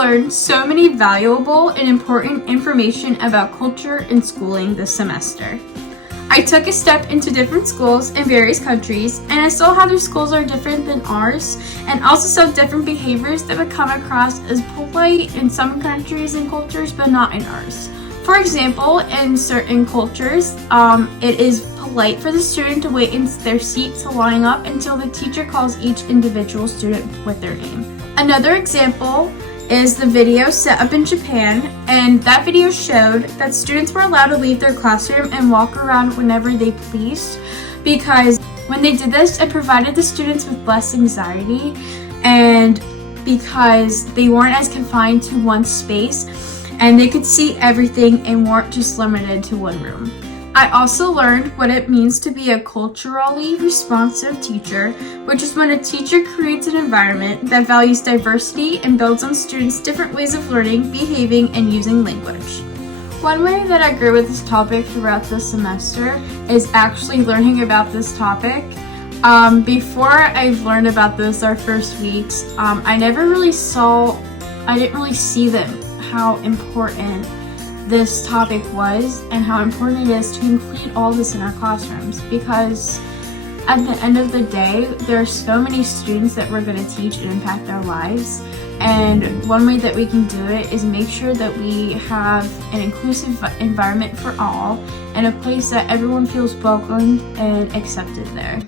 learned so many valuable and important information about culture and schooling this semester. I took a step into different schools in various countries, and I saw how their schools are different than ours, and also saw different behaviors that would come across as polite in some countries and cultures, but not in ours. For example, in certain cultures, it is polite for the student to wait in their seat to line up until the teacher calls each individual student with their name. Another example is the video set up in Japan, and that video showed that students were allowed to leave their classroom and walk around whenever they pleased, because when they did this, it provided the students with less anxiety, and because they weren't as confined to one space and they could see everything and weren't just limited to one room. I also learned what it means to be a culturally responsive teacher, which is when a teacher creates an environment that values diversity and builds on students' different ways of learning, behaving, and using language. One way that I grew with this topic throughout this semester is actually learning about this topic. Before I've learned about this our first weeks, I didn't really see how important this topic was and how important it is to include all this in our classrooms, because at the end of the day, there are so many students that we're going to teach and impact their lives, and one way that we can do it is make sure that we have an inclusive environment for all and a place that everyone feels welcomed and accepted there.